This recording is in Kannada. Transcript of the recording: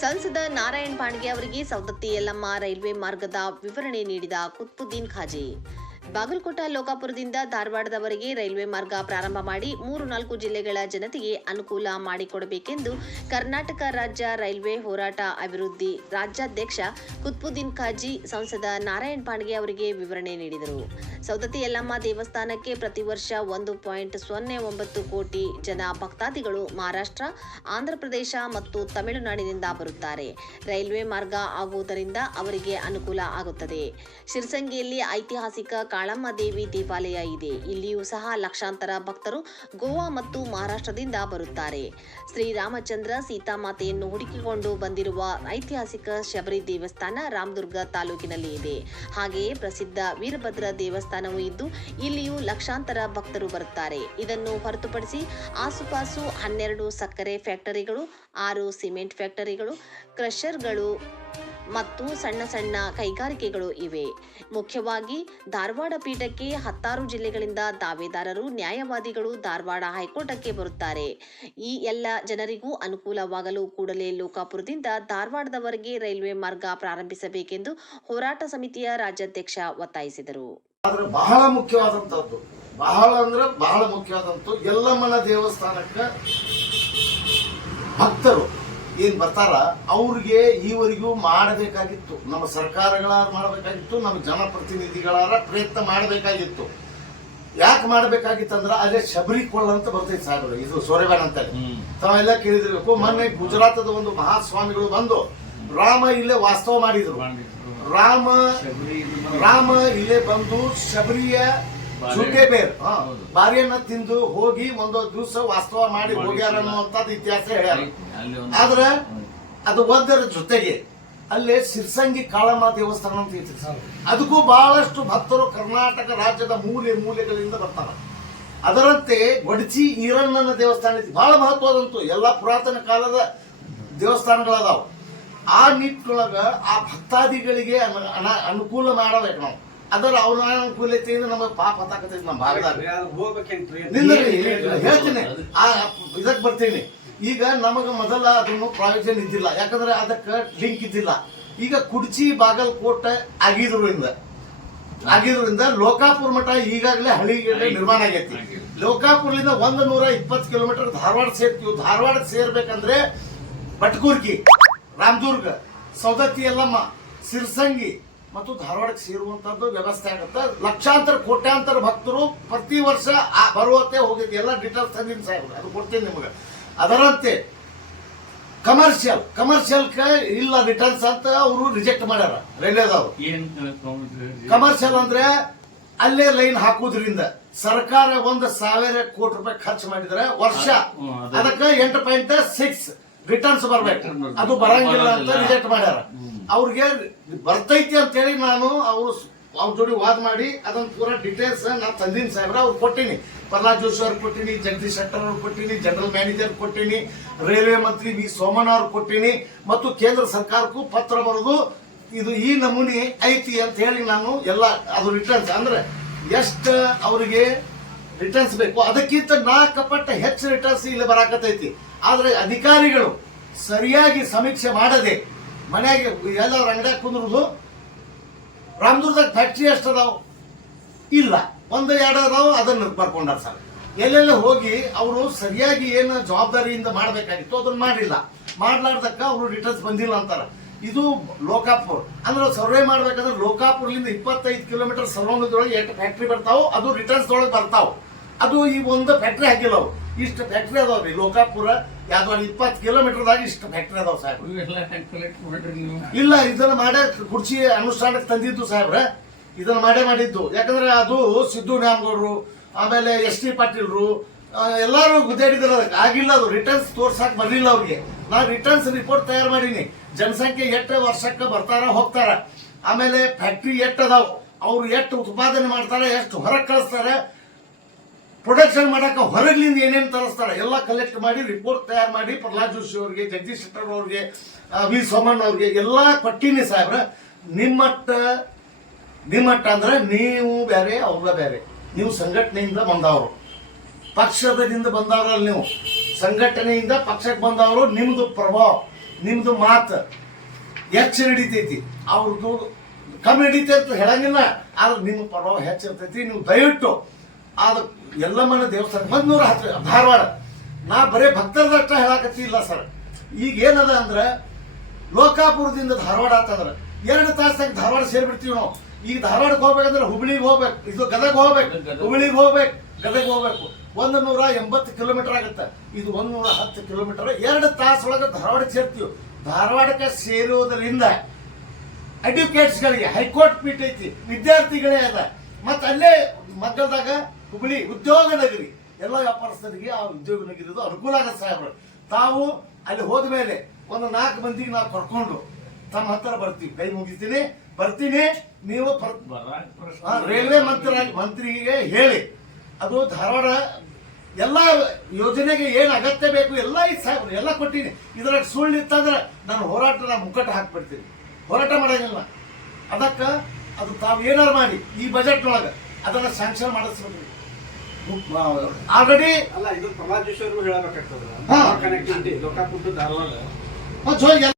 ಸಂಸದ ನಾರಾಯಣ್ ಪಾಂಡ್ಗೆ ಅವರಿಗೆ ಸವದತ್ತಿ ಯಲ್ಲಮ್ಮ ರೈಲ್ವೆ ಮಾರ್ಗದ ವಿವರಣೆ ನೀಡಿದ ಕುತ್ಬುದ್ದೀನ್ ಖಾಜಿ. ಬಾಗಲಕೋಟ ಲೋಕಾಪುರದಿಂದ ಧಾರವಾಡದವರೆಗೆ ರೈಲ್ವೆ ಮಾರ್ಗ ಪ್ರಾರಂಭ ಮಾಡಿ ಮೂರು ನಾಲ್ಕು ಜಿಲ್ಲೆಗಳ ಜನತೆಗೆ ಅನುಕೂಲ ಮಾಡಿಕೊಡಬೇಕೆಂದು ಕರ್ನಾಟಕ ರಾಜ್ಯ ರೈಲ್ವೆ ಹೋರಾಟ ಅಭಿವೃದ್ಧಿ ರಾಜ್ಯಾಧ್ಯಕ್ಷ ಕುತ್ಬುದ್ದೀನ್ ಖಾಜಿ, ಸಂಸದ ನಾರಾಯಣ್ ಪಾಂಡ್ಗೆ ಅವರಿಗೆ ವಿವರಣೆ ನೀಡಿದರು. ಸೌದತ್ತಿ ಯಲ್ಲಮ್ಮ ದೇವಸ್ಥಾನಕ್ಕೆ ಪ್ರತಿ ವರ್ಷ ಒಂದು ಪಾಯಿಂಟ್ ಸೊನ್ನೆ ಒಂಬತ್ತು ಕೋಟಿ ಜನ ಭಕ್ತಾದಿಗಳು ಮಹಾರಾಷ್ಟ್ರ, ಆಂಧ್ರಪ್ರದೇಶ ಮತ್ತು ತಮಿಳುನಾಡಿನಿಂದ ಬರುತ್ತಾರೆ. ರೈಲ್ವೆ ಮಾರ್ಗ ಆಗುವುದರಿಂದ ಅವರಿಗೆ ಅನುಕೂಲ ಆಗುತ್ತದೆ. ಶಿರ್ಸಂಗಿಯಲ್ಲಿ ಐತಿಹಾಸಿಕ ಕಾಳಮ್ಮ ದೇವಿ ದೇವಾಲಯ ಇದೆ. ಇಲ್ಲಿಯೂ ಸಹ ಲಕ್ಷಾಂತರ ಭಕ್ತರು ಗೋವಾ ಮತ್ತು ಮಹಾರಾಷ್ಟ್ರದಿಂದ ಬರುತ್ತಾರೆ. ಶ್ರೀರಾಮಚಂದ್ರ ಸೀತಾಮಾತೆಯನ್ನು ಹುಡುಕಿಕೊಂಡು ಬಂದಿರುವ ಐತಿಹಾಸಿಕ ಶಬರಿ ದೇವಸ್ಥಾನ ರಾಮದುರ್ಗ ತಾಲೂಕಿನಲ್ಲಿ ಇದೆ. ಹಾಗೆಯೇ ಪ್ರಸಿದ್ಧ ವೀರಭದ್ರ ದೇವಸ್ಥಾನವೂ ಇದ್ದು, ಇಲ್ಲಿಯೂ ಲಕ್ಷಾಂತರ ಭಕ್ತರು ಬರುತ್ತಾರೆ. ಇದನ್ನು ಹೊರತುಪಡಿಸಿ ಆಸುಪಾಸು ಹನ್ನೆರಡು ಸಕ್ಕರೆ ಫ್ಯಾಕ್ಟರಿಗಳು, ಆರು ಸಿಮೆಂಟ್ ಫ್ಯಾಕ್ಟರಿಗಳು, ಕ್ರಷರ್ಗಳು ಮತ್ತು ಸಣ್ಣ ಸಣ್ಣ ಕೈಗಾರಿಕೆಗಳು ಇವೆ. ಮುಖ್ಯವಾಗಿ ಧಾರವಾಡ ಪೀಠಕ್ಕೆ ಹತ್ತಾರು ಜಿಲ್ಲೆಗಳಿಂದ ದಾವೆದಾರರು, ನ್ಯಾಯವಾದಿಗಳು ಧಾರವಾಡ ಹೈಕೋರ್ಟಕ್ಕೆ ಬರುತ್ತಾರೆ. ಈ ಎಲ್ಲ ಜನರಿಗೂ ಅನುಕೂಲವಾಗಲು ಕೂಡಲೇ ಲೋಕಾಪುರದಿಂದ ಧಾರವಾಡದವರೆಗೆ ರೈಲ್ವೆ ಮಾರ್ಗ ಪ್ರಾರಂಭಿಸಬೇಕೆಂದು ಹೋರಾಟ ಸಮಿತಿಯ ರಾಜ್ಯಾಧ್ಯಕ್ಷ ಒತ್ತಾಯಿಸಿದರು. ಬಹಳ ಮುಖ್ಯವಾದಂತದ್ದು ಬಹಳ ಅಂದ್ರೆ ಬಹಳ ಮುಖ್ಯವಾದಂತ ಎಲ್ಲಮ್ಮನ ದೇವಸ್ಥಾನಕ್ಕೆ ಭಕ್ತರು. ಏನ್ ಬರ್ತಾರ ಅವ್ರಿಗೆ ಈವರೆಗೂ ಮಾಡಬೇಕಾಗಿತ್ತು. ನಮ್ಮ ಸರ್ಕಾರಗಳ ಮಾಡಬೇಕಾಗಿತ್ತು ನಮ್ಮ ಜನಪ್ರತಿನಿಧಿಗಳ ಪ್ರಯತ್ನ ಮಾಡಬೇಕಾಗಿತ್ತು. ಯಾಕೆ ಮಾಡಬೇಕಾಗಿತ್ತು ಅಂದ್ರೆ ಅಲ್ಲೇ ಶಬರಿ ಕೊಳ್ಳ ಅಂತ ಬರ್ತೈತೆ ಸಾಹೇಬ್ರು ಇದು ಸೋರೆಬಾನ್ ಅಂತ ತಾವೆಲ್ಲ ಕೇಳಿದಿರ್ಬೇಕು ಮೊನ್ನೆ ಗುಜರಾತದ ಒಂದು ಮಹಾಸ್ವಾಮಿಗಳು ಬಂದು ರಾಮ ಇಲ್ಲೇ ವಾಸ್ತವ ಮಾಡಿದ್ರು. ರಾಮ ರಾಮ ಇಲ್ಲೇ ಬಂದು ಶಬರಿಯ ಚುಕ್ಕೆ ಬೇರ್. ಬಾರಿಯನ್ನ ತಿಂದು ಹೋಗಿ ಒಂದು ದಿವಸ ವಾಸ್ತವ ಮಾಡಿ ಹೋಗ್ಯಾರ ಅನ್ನುವಂಥದ್ದು ಇತಿಹಾಸ ಹೇಳ್ಯಾರ. ಆದ್ರ ಅದು ಒಂದರ ಜೊತೆಗೆ ಅಲ್ಲೇ ಸಿರ್ಸಂಗಿ ಕಾಳಮ್ಮ ದೇವಸ್ಥಾನ ಅಂತ ಇತ್ತು ಅದಕ್ಕೂ ಬಹಳಷ್ಟು ಭಕ್ತರು ಕರ್ನಾಟಕ ರಾಜ್ಯದ ಮೂಲೆ ಮೂಲೆಗಳಿಂದ ಬರ್ತಾರ. ಅದರಂತೆ ಗೊಡಚಿ ಈರಣ್ಣನ ದೇವಸ್ಥಾನ ಇದು ಬಹಳ ಮಹತ್ವದಂತು ಎಲ್ಲ ಪುರಾತನ ಕಾಲದ ದೇವಸ್ಥಾನಗಳದಾವ. ಆ ನಿಟ್ಟಿನೊಳಗ ಆ ಭಕ್ತಾದಿಗಳಿಗೆ ಅನ- ಅನ- ಅನುಕೂಲ ಮಾಡಬೇಕು ನಾವು. ಅದರ ಅವ್ರ ಅನುಕೂಲತೆಯಿಂದ ನಮಗೆ ಪಾಪ ಹತ್ತಾಕತೈತಿ ನಮ್ಮ ಭಾಗದಾಗ ನಿಂದ್ರಿ, ಹೇಳ್ತೀನಿ. ಆ ಇದಕ್ ಬರ್ತೀನಿ. ಈಗ ನಮಗ ಮೊದಲ ಅದನ್ನು ಪ್ರಾವಿಷನ್ ಇದ್ದಿಲ್ಲ. ಯಾಕಂದ್ರೆ ಅದಕ್ಕೆ ಲಿಂಕ್ ಇದ್ದಿಲ್ಲ. ಈಗ ಕುಡ್ಚಿ ಬಾಗಲಕೋಟೆ ಆಗಿದ್ರಿಂದ ಆಗಿದ್ರಿಂದ ಲೋಕಾಪುರ ಮಠ ಈಗಾಗಲೇ ಹಳಿ ನಿರ್ಮಾಣ ಆಗೈತಿ. ಲೋಕಾಪುರದಿಂದ ಒಂದು ನೂರ ಇಪ್ಪತ್ತು ಕಿಲೋಮೀಟರ್ ಧಾರವಾಡ ಸೇರ್ತೀವಿ. ಧಾರವಾಡ ಸೇರ್ಬೇಕಂದ್ರೆ ಬಟ್ಕೂರ್ಗಿ ರಾಮದುರ್ಗ ಸೌದತ್ತಿ ಯಲ್ಲಮ್ಮ ಸಿರ್ಸಂಗಿ ಮತ್ತು ಧಾರವಾಡಕ್ಕೆ ಸೇರುವಂತದ್ದು ವ್ಯವಸ್ಥೆ ಆಗುತ್ತೆ. ಲಕ್ಷಾಂತರ ಕೋಟ್ಯಾಂತರ ಭಕ್ತರು ಪ್ರತಿ ವರ್ಷ ಆ ಬರುವತ್ತೆ ಹೋಗಿದ್ದು. ಎಲ್ಲ ಡೀಟೇಲ್ಸ್ ತಂದಿನ ಸಾಹೇಬ್ರೆ. ಅದು ಕೊಡ್ತೀನಿ ನಿಮಗೆ. ಅದರಂತೆ ಕಮರ್ಷಿಯಲ್ ಕಮರ್ಷಿಯಲ್ ಇಲ್ಲ ರಿಟರ್ನ್ಸ್ ಅಂತ ಅವರು ರಿಜೆಕ್ಟ್ ಮಾಡ್ಯಾರ. ರೈಲ್ವೆದವರು. ಕಮರ್ಷಿಯಲ್ ಅಂದ್ರೆ ಅಲ್ಲೇ ಲೈನ್ ಹಾಕುದ್ರಿಂದ ಸರ್ಕಾರ ಒಂದು ಸಾವಿರ ಕೋಟಿ ರೂಪಾಯಿ ಖರ್ಚು ಮಾಡಿದ್ರೆ ವರ್ಷ. ಅದಕ್ಕೆ ಎಂಟು ಪಾಯಿಂಟ್ ಸಿಕ್ಸ್ ರಿಟರ್ನ್ಸ್ ಬರ್ಬೇಕು. ಅದು ಬರಂಗಿಲ್ಲ ಅಂತ. ರಿಜೆಕ್ಟ್ ಮಾಡ್ಯಾರ. ಅವ್ರಿಗೆ ಬರ್ತೈತಿ ಅಂತ ಹೇಳಿ ನಾನು ಅವರು ಅವ್ರ ಜೋಡಿ ವಾದ ಮಾಡಿ ಅದನ್ನ ಪೂರಾ ಡೀಟೇಲ್ಸ್ ನಾನು ತಂದಿನಿ ಸಾಹೇಬ್ರ ಅವ್ರು ಕೊಟ್ಟಿನಿ. ಪ್ರಹ್ಲಾದ್ ಜೋಶಿ ಅವ್ರಿಗೆ ಕೊಟ್ಟಿನಿ ಜಗದೀಶ್ ಶೆಟ್ಟರ್ ಅವ್ರು ಕೊಟ್ಟಿನಿ ಜನರಲ್ ಮ್ಯಾನೇಜರ್ ಕೊಟ್ಟಿನಿ ರೈಲ್ವೆ ಮಂತ್ರಿ ವಿ ಸೋಮಣ್ಣ ಅವ್ರು ಕೊಟ್ಟಿನಿ ಮತ್ತು ಕೇಂದ್ರ ಸರ್ಕಾರಕ್ಕೂ ಪತ್ರ ಬರೆದು ಇದು ಈ ನಮೂನಿ ಐತಿ ಅಂತ ಹೇಳಿ ನಾನು ಎಲ್ಲ ಅದು ರಿಟರ್ನ್ಸ್ ಅಂದ್ರೆ ಎಷ್ಟು ಅವರಿಗೆ ರಿಟರ್ನ್ಸ್ ಬೇಕು. ಅದಕ್ಕಿಂತ ನಾಲ್ಕು ಪಟ್ಟ ಹೆಚ್ಚು ರಿಟರ್ನ್ಸ್ ಇಲ್ಲಿ ಬರಾಕತೈತಿ ಆದ್ರೆ ಅಧಿಕಾರಿಗಳು ಸರಿಯಾಗಿ ಸಮೀಕ್ಷೆ ಮಾಡದೆ ಮನೆಯಾಗ ಎಲ್ಲ ಅಂಗಡಿಯಾಗ ಕುಂದ್ರುದು ಫ್ಯಾಕ್ಟ್ರಿ ಎಷ್ಟು ಅದಾವ ಇಲ್ಲ. ಒಂದು, ಎರಡು ಅದಾವ, ಅದನ್ನ ಬರ್ಕೊಂಡಾರ ಸರ್ ಎಲ್ಲೆಲ್ಲ ಹೋಗಿ ಅವರು ಸರಿಯಾಗಿ ಏನು ಜವಾಬ್ದಾರಿಯಿಂದ ಮಾಡಬೇಕಾಗಿತ್ತು, ಅದನ್ನ ಮಾಡಿಲ್ಲ. ಮಾಡ್ಲಾರ್ದಕ್ಕ ಅವರು ರಿಟರ್ನ್ಸ್ ಬಂದಿಲ್ಲ ಅಂತಾರೆ. ಇದು ಲೋಕಾಪುರ್. ಅಂದ್ರೆ ಸರ್ವೆ ಮಾಡ್ಬೇಕಂದ್ರೆ ಲೋಕಾಪುರ್ಲಿಂದ ಇಪ್ಪತ್ತೈದು ಕಿಲೋಮೀಟರ್ ಸರ್ವಂಗದೊಳಗೆ ಎಷ್ಟು ಫ್ಯಾಕ್ಟ್ರಿ ಬರ್ತಾವೋ, ಅದು ರಿಟರ್ನ್ಸ್ ಒಳಗೆ ಬರ್ತಾವ. ಅದು ಈ ಒಂದು ಫ್ಯಾಕ್ಟ್ರಿ ಹಾಕಿಲ್ಲ ಅವು ಇಷ್ಟು ಫ್ಯಾಕ್ಟ್ರಿ ಅದಾವ್ರಿ ಲೋಕಾಪುರ ಯಾವ್ದು ಇಪ್ಪತ್ತು ಕಿಲೋಮೀಟರ್ದಾಗ ಇಷ್ಟು ಫ್ಯಾಕ್ಟ್ರಿ ಅದಾವ ಸಾಹೇಬ್ ಇಲ್ಲ ಇದನ್ನ ಮಾಡೇ ಕುರ್ಚಿ ಅನುಷ್ಠಾನಕ್ಕೆ ತಂದಿದ್ದು ಸಾಹೇಬ್ರ. ಇದನ್ನ ಮಾಡೇ ಮಾಡಿದ್ದು. ಯಾಕಂದ್ರೆ ಅದು ಸಿದ್ದು ನ್ಯಾಮಗೌಡರು ಆಮೇಲೆ ಎಸ್ ಟಿ ಪಾಟೀಲ್ರು ಎಲ್ಲರೂ ಎಲ್ಲಾರು ಗುದ್ದಾಡಿದ್ರು. ಅದಕ್ಕೆ ಆಗಿಲ್ಲ ಅದು. ರಿಟರ್ನ್ಸ್ ತೋರ್ಸಕ್ ಬರಲಿಲ್ಲ ಅವ್ರಿಗೆ. ನಾನು ರಿಟರ್ನ್ಸ್ ರಿಪೋರ್ಟ್ ತಯಾರು ಮಾಡೀನಿ. ಜನಸಂಖ್ಯೆ ಎಷ್ಟು ವರ್ಷಕ್ಕೆ ಬರ್ತಾರ ಹೋಗ್ತಾರ. ಆಮೇಲೆ ಫ್ಯಾಕ್ಟ್ರಿ ಎಷ್ಟು ಅದಾವ? ಅವ್ರು ಎಷ್ಟು ಉತ್ಪಾದನೆ ಮಾಡ್ತಾರೆ ಎಷ್ಟು ಹೊರಗೆ ಕಳಿಸ್ತಾರೆ? ಪ್ರೊಡಕ್ಷನ್ ಮಾಡಕ್ಕೆ ಹೊರಗ್ಲಿಂದ ಏನೇನು ತರಿಸ್ತಾರೆ, ಎಲ್ಲ ಕಲೆಕ್ಟ್ ಮಾಡಿ ರಿಪೋರ್ಟ್ ತಯಾರು ಮಾಡಿ ಪ್ರಹ್ಲಾದ್ ಜೋಶಿ ಅವ್ರಿಗೆ, ಜಗದೀಶ್ ಶೆಟ್ಟರ್ ಅವ್ರಿಗೆ ವಿ ಸೋಮಣ್ಣ ಅವ್ರಿಗೆ ಎಲ್ಲ ಕೊಟ್ಟಿನಿ ಸಾಹೇಬ್ರ. ನಿಮ್ಮಟ್ಟ ನಿಮ್ಮಟ್ಟ ಅಂದ್ರೆ ನೀವು ಬೇರೆ ಅವ್ರ ಬೇರೆ ನೀವು ಸಂಘಟನೆಯಿಂದ ಬಂದವರು. ಪಕ್ಷದಿಂದ ಬಂದವರಲ್ಲ ನೀವು. ಸಂಘಟನೆಯಿಂದ ಪಕ್ಷಕ್ಕೆ ಬಂದವರು, ನಿಮ್ದು ಪ್ರಭಾವ ನಿಮ್ದು ಮಾತು. ಹೆಚ್ಚು ನಡೀತೈತಿ. ಅವ್ರದ್ದು ಕಮ್ಮಿ ಅಂತ ಹೇಳಂಗಿಲ್ಲ. ಆದ್ರೆ ನಿಮ್ಮ ಪ್ರಭಾವ ಹೆಚ್ಚಿರ್ತೈತಿ ನೀವು ದಯವಿಟ್ಟು ಅದು ಎಲ್ಲಮ್ಮನ ದೇವಸ್ಥಾನ ಒಂದ್ನೂರ ಹತ್ತು ಧಾರವಾಡ. ನಾ ಬರೀ ಭಕ್ತರದಷ್ಟ ಹೇಳಕತ್ತಿಲ್ಲ ಸರ್. ಈಗ ಏನದ ಅಂದ್ರೆ ಲೋಕಾಪುರದಿಂದ ಧಾರವಾಡ ಅಂತಂದ್ರೆ ಎರಡು ತಾಸಾಗ ಧಾರವಾಡ ಸೇರ್ಬಿಡ್ತೀವಿ ನಾವು. ಈಗ ಧಾರವಾಡಕ್ಕೆ ಹೋಗ್ಬೇಕಂದ್ರೆ ಹುಬ್ಳಿಗೆ ಹೋಗ್ಬೇಕು. ಇದು ಗದಗ ಹೋಗ್ಬೇಕು. ಹುಬ್ಳಿಗೆ ಹೋಗ್ಬೇಕು. ಗದಗ ಹೋಗ್ಬೇಕು. ಒಂದು ನೂರ ಎಂಬತ್ತು ಕಿಲೋಮೀಟರ್ ಆಗುತ್ತೆ. ಇದು ಒಂದು ನೂರ ಹತ್ತು ಕಿಲೋಮೀಟರ್. ಎರಡು ತಾಸೊಳಗೆ ಧಾರವಾಡಕ್ಕೆ ಸೇರ್ತೀವಿ. ಧಾರವಾಡಕ್ಕೆ ಸೇರೋದ್ರಿಂದ ಅಡ್ವೊಕೇಟ್ಸ್ಗಳಿಗೆ ಹೈಕೋರ್ಟ್ ಪೀಠ ಐತಿ. ವಿದ್ಯಾರ್ಥಿಗಳೇ ಅದ. ಮತ್ತೆ ಅಲ್ಲೇ ಮಗ್ಗಲ್ದಾಗ ಹುಬ್ಳಿ ಉದ್ಯೋಗ ನಗರಿ. ಎಲ್ಲ ವ್ಯಾಪಾರಸ್ಥರಿಗೆ ಆ ಉದ್ಯೋಗ ನಗರಿದು ಅನುಕೂಲ ಆಗತ್ತೆ ಸಾಹೇಬ್ರು. ತಾವು ಅಲ್ಲಿ ಹೋದ ಮೇಲೆ ಒಂದು ನಾಲ್ಕು ಮಂದಿಗೆ ನಾವು ಕರ್ಕೊಂಡು ತಮ್ಮ ಹತ್ತಿರ ಬರ್ತೀವಿ. ಕೈ ಮುಗಿತೀನಿ ಬರ್ತೀನಿ ನೀವು ರೈಲ್ವೆ ಮಂತ್ರಿ ಮಂತ್ರಿಗೆ ಹೇಳಿ. ಅದು ಧಾರವಾಡ ಎಲ್ಲ ಯೋಜನೆಗೆ ಏನು ಅಗತ್ಯ ಬೇಕು ಎಲ್ಲ ಇದು ಸಾಹೇಬ್ರು. ಎಲ್ಲ ಕೊಟ್ಟಿನಿ. ಇದ್ರಾಗ ಸುಳ್ಳು ಇತ್ತಂದ್ರೆ ನಾನು ಹೋರಾಟ ನಾ ಮುಕ್ಕಟ್ಟು ಹಾಕ್ಬಿಡ್ತೀನಿ. ಹೋರಾಟ ಮಾಡಂಗಿಲ್ಲ. ಅದಕ್ಕ ಅದು ತಾವು ಏನಾರು ಮಾಡಿ ಈ ಬಜೆಟ್ ಅದನ್ನು ಅದನ್ನ ಸ್ಯಾಂಕ್ಷನ್ ಮಾಡಿಸ್ಬೇಕು. ಆಲ್ರೆಡಿ ಅಲ್ಲ ಇದು ಅವರು ಹೇಳಬೇಕಾಗ್ತದ. ಕನೆಕ್ಟಿವಿಟಿ ಲೋಕಾಪುಟ್ಟು ಧಾರವಾಡ